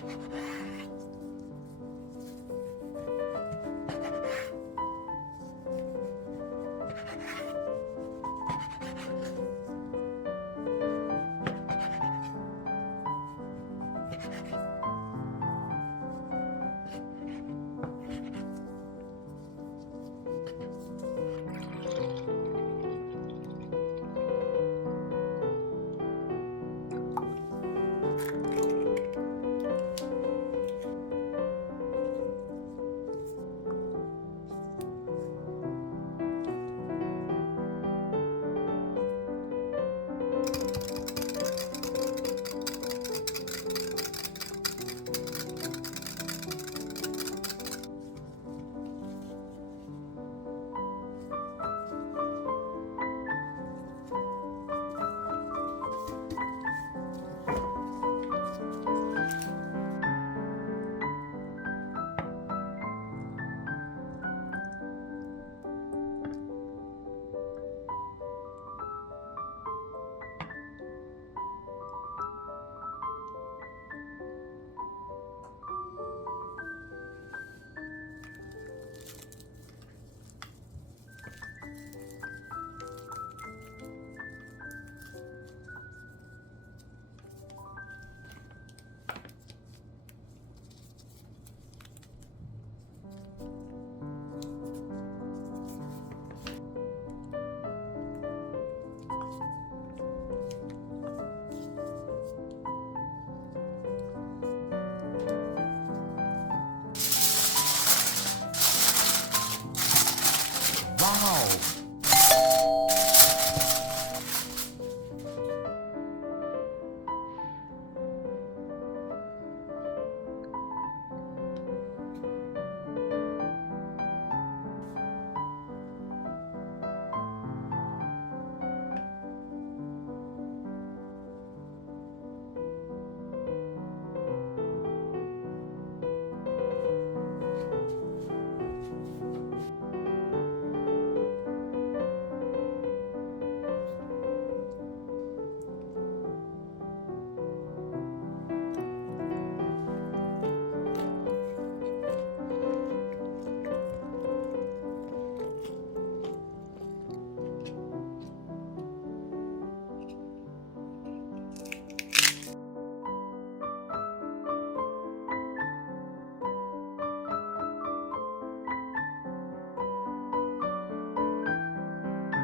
Ha ha ha!